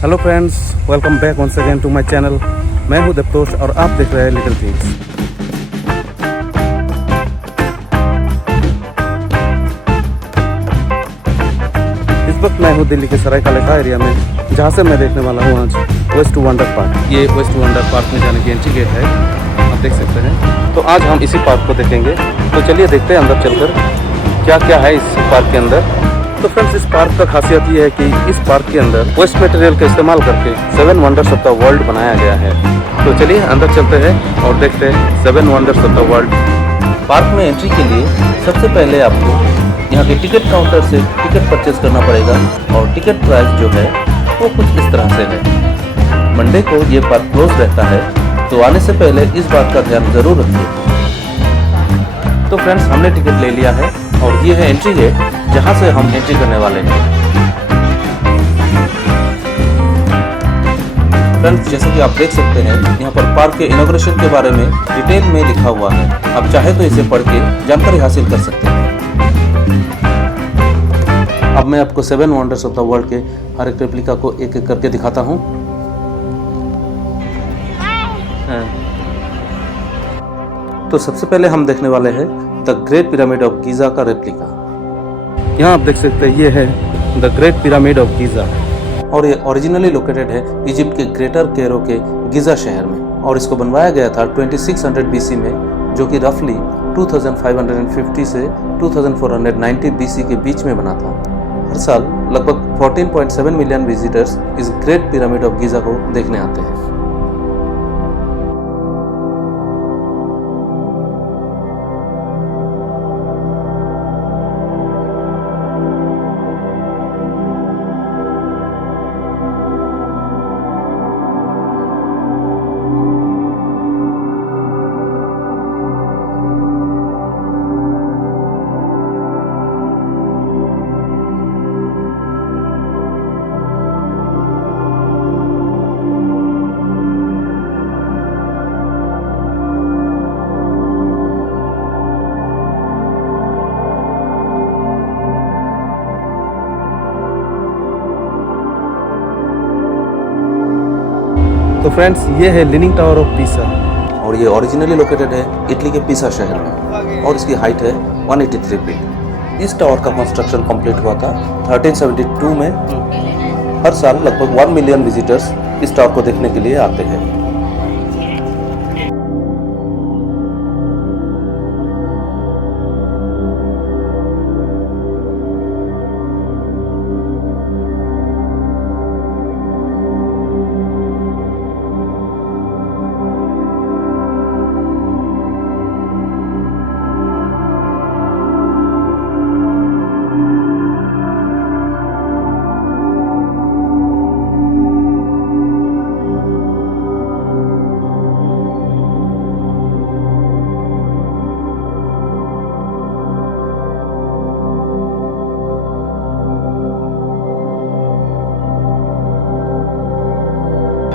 Hello friends, welcome back once again to my channel. मैं हूं देवतोष और आप देख रहे हैं लिटिल थिंग्स। इस वक्त मैं हूं दिल्ली के सराय कालेखा एरिया में, जहां से मैं देखने वाला हूं आज वेस्ट वंडर पार्क। ये वेस्ट वंडर पार्क में जाने की एंट्री गेट है, आप देख सकते हैं। तो आज हम इसी पार्क को देखेंगे। तो चलिए देखते हैं अंदर चलकर क्या क्या है इस पार्क के अंदर। तो फ्रेंड्स, इस पार्क का खासियत ये है कि इस पार्क के अंदर वेस्ट मटेरियल का इस्तेमाल करके 7 वंडर्स ऑफ द वर्ल्ड बनाया गया है। तो चलिए अंदर चलते हैं और देखते हैं 7 wonders of the world. Park में एंट्री के लिए सबसे पहले आपको यहाँ के टिकट काउंटर से टिकट परचेज करना पड़ेगा और टिकट प्राइस जो है वो कुछ इस तरह से है। मंडे को ये पार्क क्लोज रहता है, तो आने से पहले इस बात का ध्यान जरूर रखिए। तो फ्रेंड्स, हमने टिकट ले लिया है और ये है एंट्री गेट, जहाँ से हम एंट्री करने वाले हैं। फ्रेंड्स, जैसे कि आप देख सकते हैं, यहाँ पर पार्क के इनॉग्रेशन के बारे में डिटेल में लिखा हुआ है। आप चाहे तो इसे पढ़ के जानकारी हासिल कर सकते हैं। अब मैं आपको 7 वंडर्स ऑफ द वर्ल्ड के हर एक रेप्लिका को एक एक करके दिखाता हूँ। तो सबसे पहले हम देखने वाले हैं the great pyramid of Giza का रेप्लिका। यहाँ आप देख सकते हैं, ये है the great pyramid of Giza और ये ओरिजिनली लोकेटेड है इजिप्ट के ग्रेटर कैरो के गीजा शहर में, और इसको बनवाया गया था 2600 बीसी में, जो कि रफली 2550 से 2490 बीसी के बीच में बना था। हर साल लगभग 14.7 मिलियन विजिटर्स इस ग्रेट पिरामिड ऑफ गीजा को देखने आते हैं। तो फ्रेंड्स, ये है लीनिंग टावर ऑफ पीसा और ये ओरिजिनली लोकेटेड है इटली के पीसा शहर में, और इसकी हाइट है 183 फीट। इस टावर का कंस्ट्रक्शन कंप्लीट हुआ था 1372 में। हर साल लगभग 1 मिलियन विजिटर्स इस टावर को देखने के लिए आते हैं।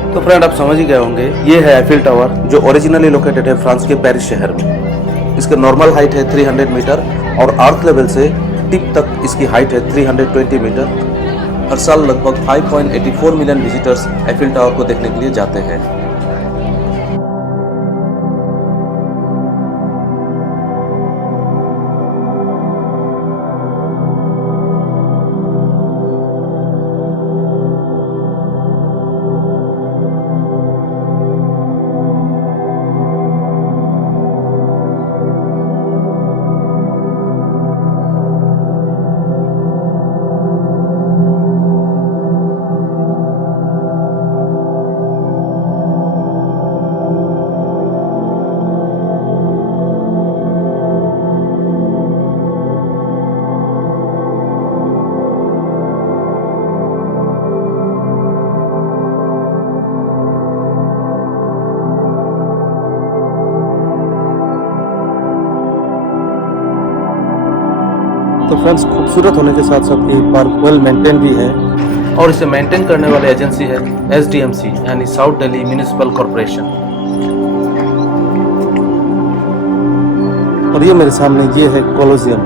तो फ्रेंड, आप समझ ही गए होंगे, ये है एफिल टावर, जो ओरिजिनली लोकेटेड है फ्रांस के पेरिस शहर में। इसका नॉर्मल हाइट है 300 मीटर और अर्थ लेवल से टिप तक इसकी हाइट है 320 मीटर। हर साल लगभग 5.84 मिलियन विजिटर्स एफिल टावर को देखने के लिए जाते हैं। तो फ्रेंड्स, खूबसूरत होने के साथ साथ ये पार्क वेल मेंटेन भी है, और इसे मेंटेन करने वाली एजेंसी है SDMC, यानी साउथ दिल्ली म्युनिसिपल कॉर्पोरेशन। और ये मेरे सामने ये है कोलोसियम,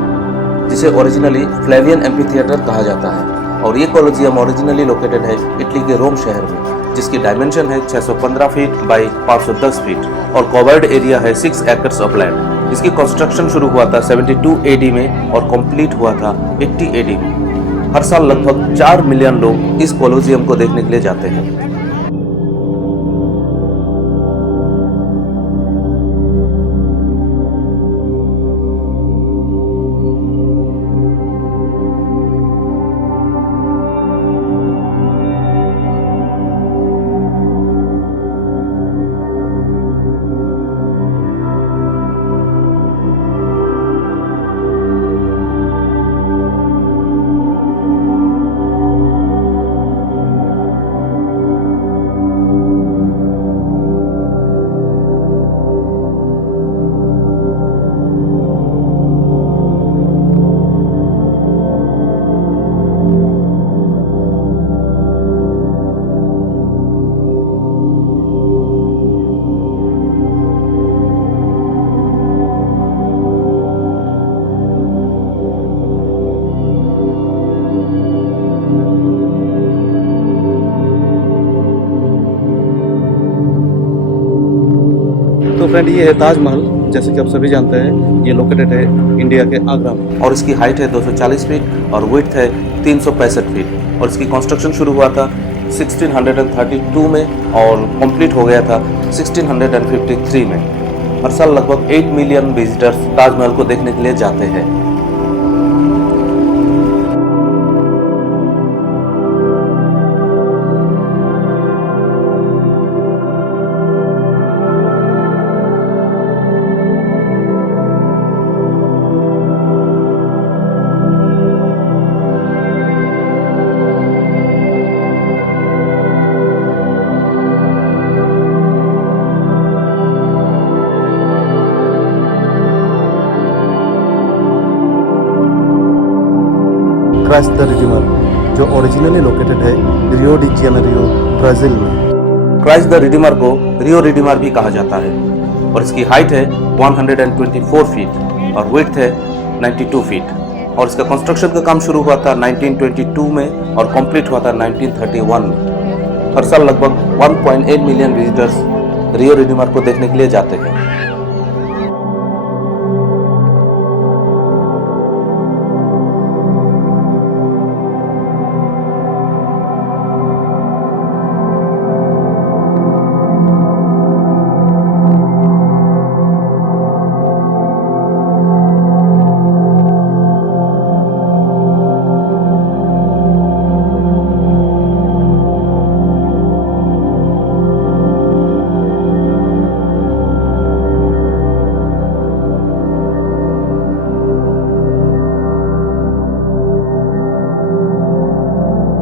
जिसे ओरिजिनली फ्लेवियन एम्फीथिएटर कहा जाता है। और ये कॉलोजियम ओरिजिनली लोकेटेड है इटली के रोम शहर में, जिसकी डायमेंशन है 615 फीट बाई 510 फीट और कवर्ड एरिया है 6 एकर्स ऑफ लैंड। इसकी कंस्ट्रक्शन शुरू हुआ था 72 एडी में और कंप्लीट हुआ था 80 एडी में। हर साल लगभग 4 मिलियन लोग इस कॉलोजियम को देखने के लिए जाते हैं। तो फ्रेंड ये है ताजमहल, जैसे कि आप सभी जानते हैं ये लोकेटेड है इंडिया के आगरा में और इसकी हाइट है 240 फीट और विड्थ है 365 फीट और इसकी कंस्ट्रक्शन शुरू हुआ था 1632 में और कंप्लीट हो गया था 1653 में। हर साल लगभग 8 मिलियन विजिटर्स ताजमहल को देखने के लिए जाते हैं। क्राइस्ट द रिडीमर, जो ओरिजिनली लोकेटेड है रियो डी जेनेरियो, ब्राजील में। क्राइस्ट द रिडीमर को रियो रिडीमर भी कहा जाता है और इसकी हाइट है 124 फीट और विड्थ है 92 फीट और इसका कंस्ट्रक्शन का काम शुरू हुआ था 1922 में और कंप्लीट हुआ था 1931 में। हर साल लगभग 1.8 मिलियन विजिटर्स रियो रिडीमर को देखने के लिए जाते हैं।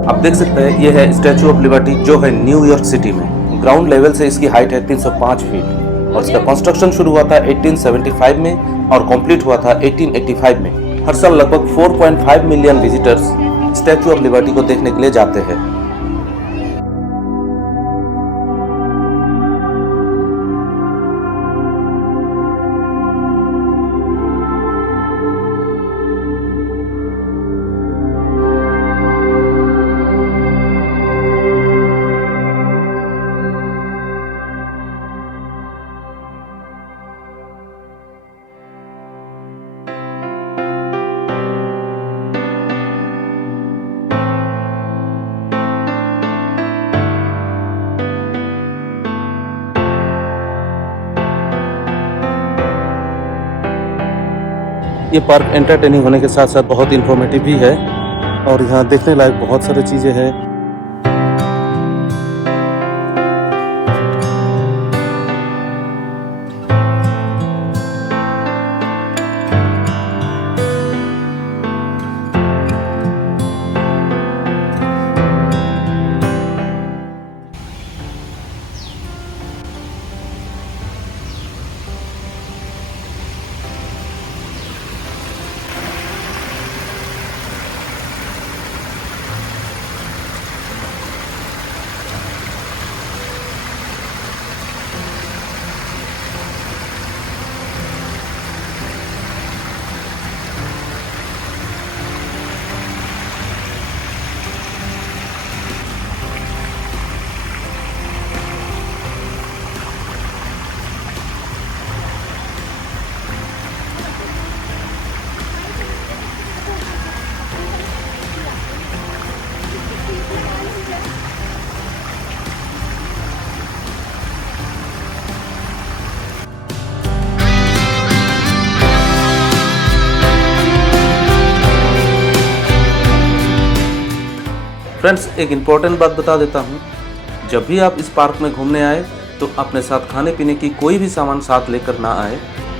आप देख सकते हैं ये है स्टैचू ऑफ लिबर्टी, जो है न्यूयॉर्क सिटी में। ग्राउंड लेवल से इसकी हाइट है 305 फीट और इसका कंस्ट्रक्शन शुरू हुआ था 1875 में और कंप्लीट हुआ था 1885 में। हर साल लगभग 4.5 million visitors statue of liberty को देखने के लिए जाते हैं। ये पार्क एंटरटेनिंग होने के साथ साथ बहुत इंफॉर्मेटिव भी है और यहाँ देखने लायक बहुत सारी चीज़ें हैं। फ्रेंड्स, एक इम्पॉर्टेंट बात बता देता हूँ, जब भी आप इस पार्क में घूमने आए तो अपने साथ खाने पीने की कोई भी सामान साथ लेकर ना आए।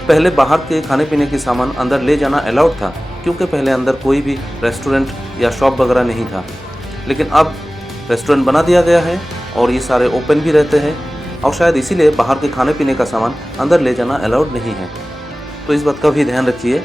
पहले बाहर के खाने पीने के सामान अंदर ले जाना अलाउड था, क्योंकि पहले अंदर कोई भी रेस्टोरेंट या शॉप वगैरह नहीं था। लेकिन अब रेस्टोरेंट बना दिया गया है और ये सारे ओपन भी रहते हैं, और शायद इसीलिए बाहर के खाने पीने का सामान अंदर ले जाना अलाउड नहीं है। तो इस बात का भी ध्यान रखिए।